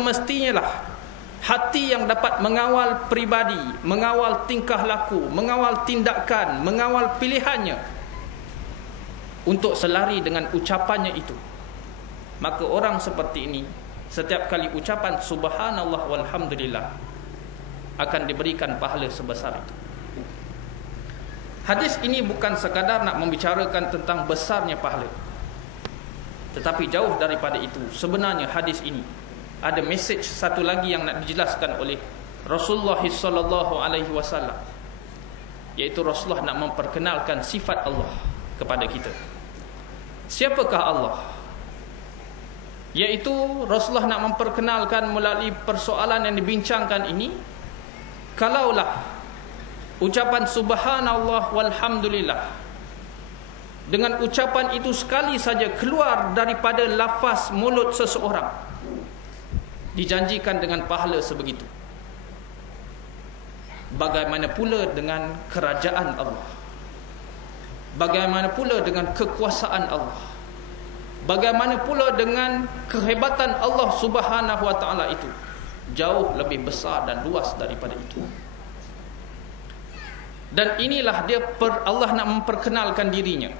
Mestinya lah hati yang dapat mengawal pribadi, mengawal tingkah laku, mengawal tindakan, mengawal pilihannya untuk selari dengan ucapannya itu. Maka orang seperti ini, setiap kali ucapan subhanallah walhamdulillah akan diberikan pahala sebesar itu. Hadis ini bukan sekadar nak membicarakan tentang besarnya pahala, tetapi jauh daripada itu. Sebenarnya hadis ini ada mesej satu lagi yang nak dijelaskan oleh Rasulullah sallallahu alaihi wasallam, iaitu Rasulullah nak memperkenalkan sifat Allah kepada kita. Siapakah Allah? Iaitu Rasulullah nak memperkenalkan melalui persoalan yang dibincangkan ini. Kalaulah ucapan subhanallah walhamdulillah, dengan ucapan itu sekali saja keluar daripada lafaz mulut seseorang, dijanjikan dengan pahala sebegitu. Bagaimana pula dengan kerajaan Allah? Bagaimana pula dengan kekuasaan Allah? Bagaimana pula dengan kehebatan Allah Subhanahu wa taala itu? Jauh lebih besar dan luas daripada itu. Dan inilah dia Allah nak memperkenalkan dirinya,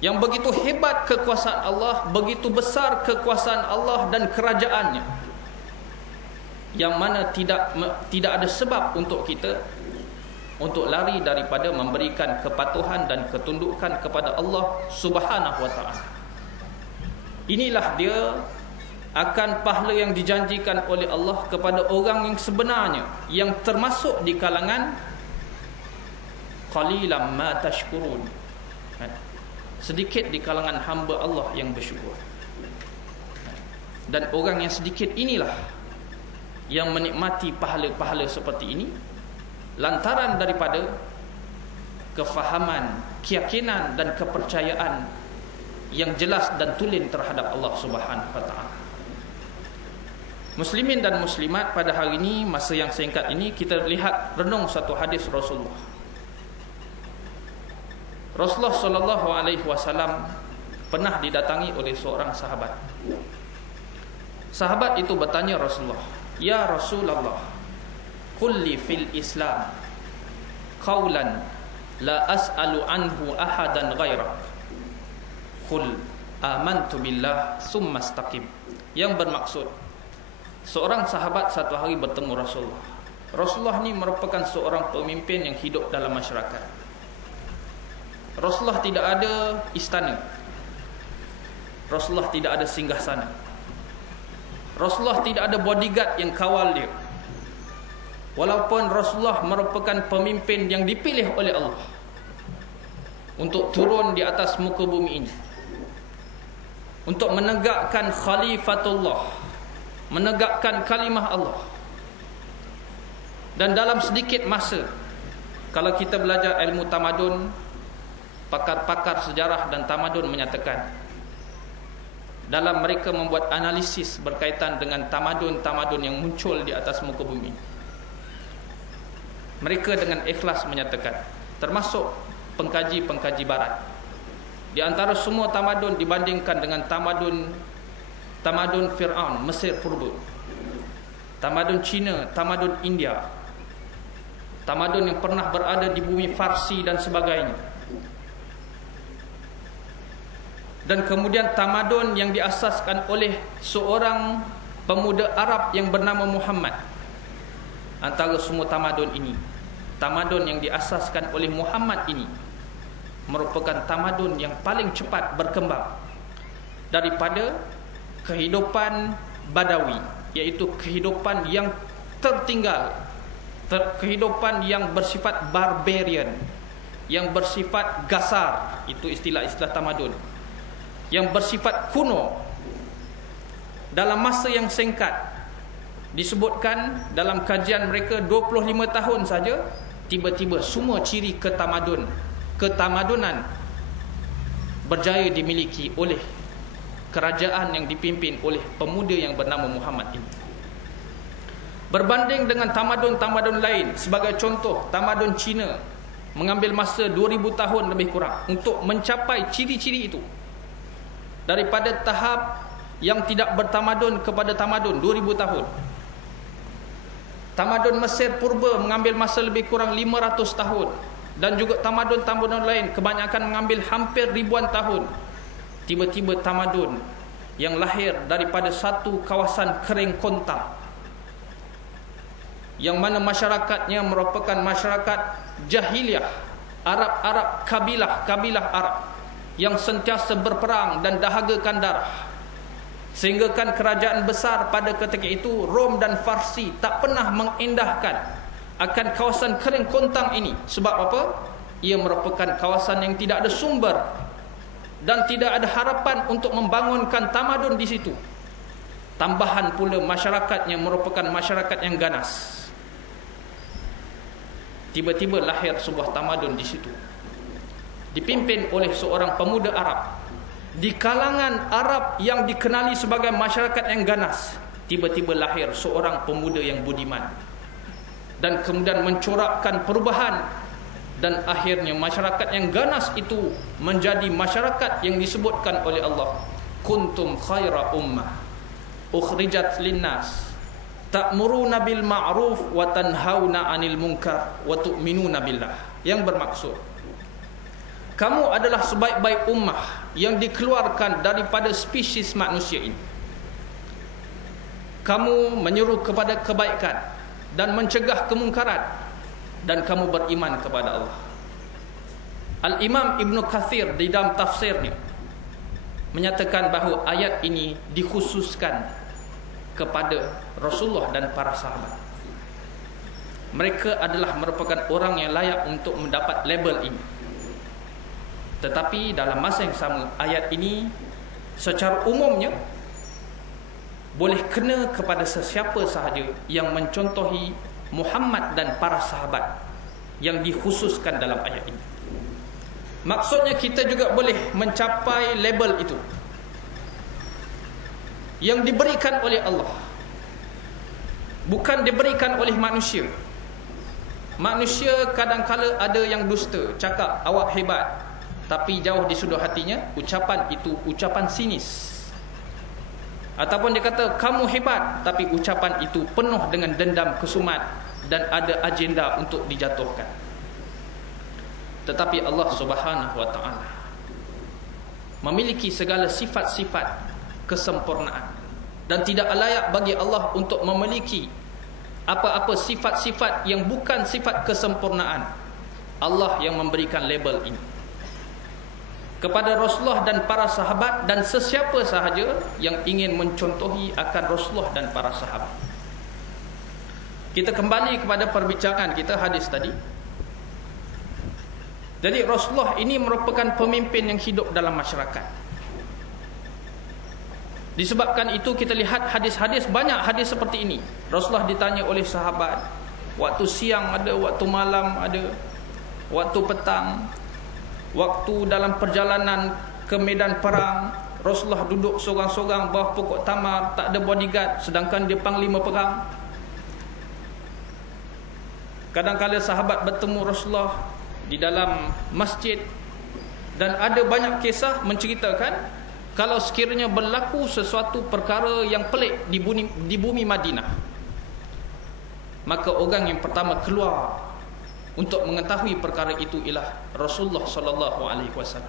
yang begitu hebat kekuasaan Allah, begitu besar kekuasaan Allah dan kerajaannya, yang mana tidak ada sebab untuk kita untuk lari daripada memberikan kepatuhan dan ketundukan kepada Allah Subhanahu wa taala. Inilah dia akan pahala yang dijanjikan oleh Allah kepada orang yang sebenarnya, yang termasuk di kalangan qalilan ma tashkurun, sedikit di kalangan hamba Allah yang bersyukur. Dan orang yang sedikit inilah yang menikmati pahala-pahala seperti ini lantaran daripada kefahaman, keyakinan dan kepercayaan yang jelas dan tulen terhadap Allah Subhanahu wa taala. Muslimin dan muslimat, pada hari ini, masa yang singkat ini, kita lihat renung satu hadis Rasulullah. Rasulullah sallallahu alaihi wasallam pernah didatangi oleh seorang sahabat. Sahabat itu bertanya Rasulullah, "Ya Rasulullah, qul li fil Islam qawlan la as'alu anhu ahadan ghairak. Qul amantu billah summa istaqim." Yang bermaksud, seorang sahabat satu hari bertemu Rasulullah. Rasulullah ni merupakan seorang pemimpin yang hidup dalam masyarakat. Rasulullah tidak ada istana. Rasulullah tidak ada singgahsana. Rasulullah tidak ada bodyguard yang kawal dia. Walaupun Rasulullah merupakan pemimpin yang dipilih oleh Allah untuk turun di atas muka bumi ini, untuk menegakkan khalifatullah, menegakkan kalimah Allah. Dan dalam sedikit masa, kalau kita belajar ilmu tamadun, pakar-pakar sejarah dan tamadun menyatakan, dalam mereka membuat analisis berkaitan dengan tamadun-tamadun yang muncul di atas muka bumi, mereka dengan ikhlas menyatakan, termasuk pengkaji-pengkaji barat, di antara semua tamadun dibandingkan dengan tamadun Fir'aun, Mesir purba, tamadun Cina, tamadun India, tamadun yang pernah berada di bumi Farsi dan sebagainya, dan kemudian tamadun yang diasaskan oleh seorang pemuda Arab yang bernama Muhammad. Antara semua tamadun ini, tamadun yang diasaskan oleh Muhammad ini merupakan tamadun yang paling cepat berkembang daripada kehidupan Badawi, iaitu kehidupan yang tertinggal, kehidupan yang bersifat barbarian, yang bersifat gasar, itu istilah-istilah tamadun, yang bersifat kuno. Dalam masa yang singkat, disebutkan dalam kajian mereka 25 tahun saja, tiba-tiba semua ciri ketamadunan berjaya dimiliki oleh kerajaan yang dipimpin oleh pemuda yang bernama Muhammad ini. Berbanding dengan tamadun-tamadun lain, sebagai contoh tamadun Cina mengambil masa 2000 tahun lebih kurang untuk mencapai ciri-ciri itu. Daripada tahap yang tidak bertamadun kepada tamadun 2000 tahun. Tamadun Mesir purba mengambil masa lebih kurang 500 tahun, dan juga tamadun-tamadun lain kebanyakan mengambil hampir ribuan tahun. Tiba-tiba tamadun yang lahir daripada satu kawasan kering kontang, yang mana masyarakatnya merupakan masyarakat jahiliah, Arab kabilah Arab yang sentiasa berperang dan dahagakan darah, sehingga kan kerajaan besar pada ketika itu, Rom dan Farsi, tak pernah mengindahkan akan kawasan kering kontang ini. Sebab apa? Ia merupakan kawasan yang tidak ada sumber dan tidak ada harapan untuk membangunkan tamadun di situ. Tambahan pula masyarakatnya merupakan masyarakat yang ganas. Tiba-tiba lahir sebuah tamadun di situ, dipimpin oleh seorang pemuda Arab. Di kalangan Arab yang dikenali sebagai masyarakat yang ganas, tiba-tiba lahir seorang pemuda yang budiman, dan kemudian mencorakkan perubahan. Dan akhirnya masyarakat yang ganas itu menjadi masyarakat yang disebutkan oleh Allah, kuntum khaira ummah ukhrijat linnas ta'muruna bil ma'ruf wa tanhauna 'anil munkar wa tu'minuna billah. Yang bermaksud, kamu adalah sebaik-baik ummah yang dikeluarkan daripada spesies manusia ini. Kamu menyeru kepada kebaikan dan mencegah kemungkaran, dan kamu beriman kepada Allah. Al-Imam Ibn Kathir di dalam tafsirnya menyatakan bahawa ayat ini dikhususkan kepada Rasulullah dan para sahabat. Mereka adalah merupakan orang yang layak untuk mendapat label ini. Tetapi dalam masa yang sama, ayat ini secara umumnya boleh kena kepada sesiapa sahaja yang mencontohi Muhammad dan para sahabat yang dikhususkan dalam ayat ini. Maksudnya kita juga boleh mencapai label itu yang diberikan oleh Allah, bukan diberikan oleh manusia. Manusia kadang-kala ada yang dusta, cakap awak hebat, tapi jauh di sudut hatinya ucapan itu ucapan sinis. Ataupun dia kata kamu hebat, tapi ucapan itu penuh dengan dendam kesumat dan ada agenda untuk dijatuhkan. Tetapi Allah Subhanahu wa taala memiliki segala sifat-sifat kesempurnaan, dan tidak layak bagi Allah untuk memiliki apa-apa sifat-sifat yang bukan sifat kesempurnaan. Allah yang memberikan label ini kepada Rasulullah dan para sahabat, dan sesiapa sahaja yang ingin mencontohi akan Rasulullah dan para sahabat. Kita kembali kepada perbincangan kita hadis tadi. Jadi Rasulullah ini merupakan pemimpin yang hidup dalam masyarakat. Disebabkan itu kita lihat hadis-hadis, banyak hadis seperti ini. Rasulullah ditanya oleh sahabat, waktu siang ada, waktu malam ada, waktu petang, waktu dalam perjalanan ke medan perang, Rasulullah duduk seorang-seorang bawah pokok tamar, tak ada bodyguard, sedangkan dia panglima perang. Kadang-kadang sahabat bertemu Rasulullah di dalam masjid, dan ada banyak kisah menceritakan kalau sekiranya berlaku sesuatu perkara yang pelik di bumi Madinah, maka orang yang pertama keluar untuk mengetahui perkara itu ialah Rasulullah sallallahu alaihi wasallam.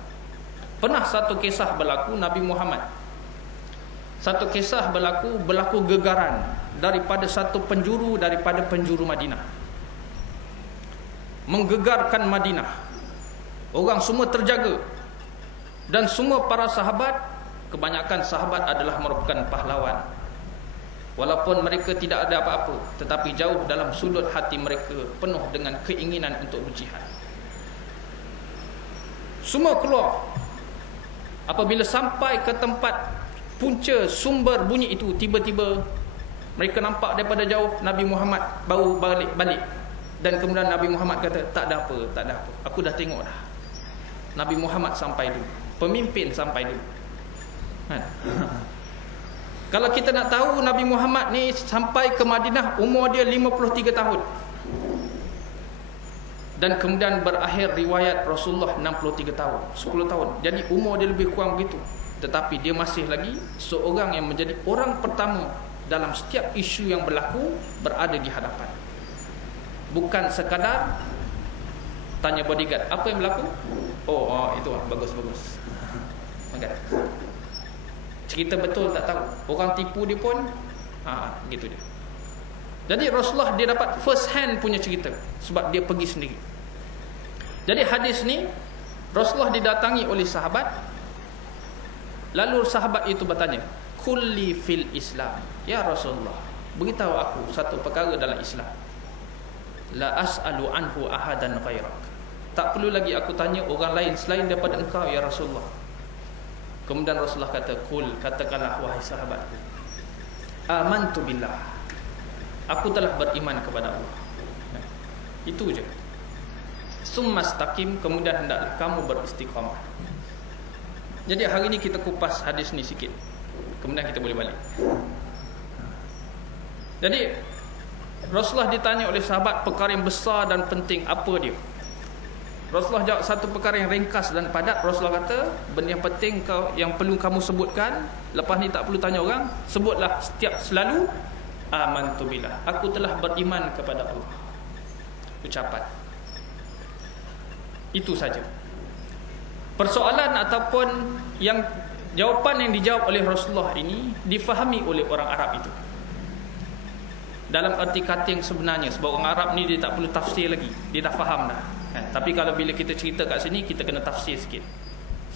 Pernah satu kisah berlaku Nabi Muhammad. Satu kisah berlaku gegaran daripada satu penjuru daripada penjuru Madinah. Menggegarkan Madinah. Orang semua terjaga, dan semua para sahabat, kebanyakan sahabat adalah merupakan pahlawan. Walaupun mereka tidak ada apa-apa, tetapi jauh dalam sudut hati mereka penuh dengan keinginan untuk berjihad. Semua keluar. Apabila sampai ke tempat punca sumber bunyi itu, tiba-tiba mereka nampak daripada jauh Nabi Muhammad baru balik. Dan kemudian Nabi Muhammad kata, tak ada apa, aku dah tengok dah. Nabi Muhammad sampai dulu, pemimpin sampai dulu. Kalau kita nak tahu Nabi Muhammad ni sampai ke Madinah, umur dia 53 tahun. Dan kemudian berakhir riwayat Rasulullah 63 tahun, 10 tahun. Jadi umur dia lebih kurang begitu. tetapi dia masih lagi seorang yang menjadi orang pertama dalam setiap isu yang berlaku berada di hadapan. Bukan sekadar tanya bodyguard, apa yang berlaku? Oh itu bagus. Okay. Cerita betul tak tahu, orang tipu dia pun gitu dia. Jadi Rasulullah dia dapat first hand punya cerita sebab dia pergi sendiri. Jadi hadis ni Rasulullah didatangi oleh sahabat, lalu sahabat itu bertanya, kulli fil Islam, ya Rasulullah, beritahu aku satu perkara dalam Islam. La as'alu anhu ahadan ghairak, tak perlu lagi aku tanya orang lain selain daripada engkau ya Rasulullah. Kemudian Rasulullah kata, kul, katakanlah wahai sahabatku, amantu billah, aku telah beriman kepada Allah. Itu je. Summastaqim, kemudian hendaklah kamu beristiqamah. Jadi hari ini kita kupas hadis ni sikit, kemudian kita boleh balik. Jadi Rasulullah ditanya oleh sahabat perkara yang besar dan penting, apa dia? Rasulullah jawab satu perkara yang ringkas dan padat. Rasulullah kata, benda yang penting yang perlu kamu sebutkan, lepas ni tak perlu tanya orang, sebutlah selalu amantu billah, aku telah beriman kepada Allah. Ucapan itu saja. Persoalan ataupun yang jawapan yang dijawab oleh Rasulullah ini difahami oleh orang Arab itu dalam arti kata yang sebenarnya, sebab orang Arab ni dia tak perlu tafsir lagi, dia dah faham dah kan? Tapi kalau bila kita cerita kat sini, kita kena tafsir sikit,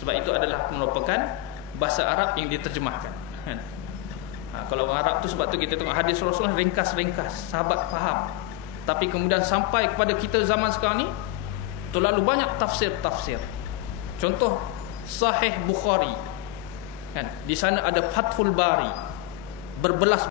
sebab itu adalah merupakan bahasa Arab yang diterjemahkan kan? Kalau orang Arab tu, sebab tu kita tengok hadis Rasulullah ringkas-ringkas, sahabat faham. Tapi kemudian sampai kepada kita zaman sekarang ni, terlalu banyak tafsir-tafsir. Contoh Sahih Bukhari kan, di sana ada Fathul Bari, berbelas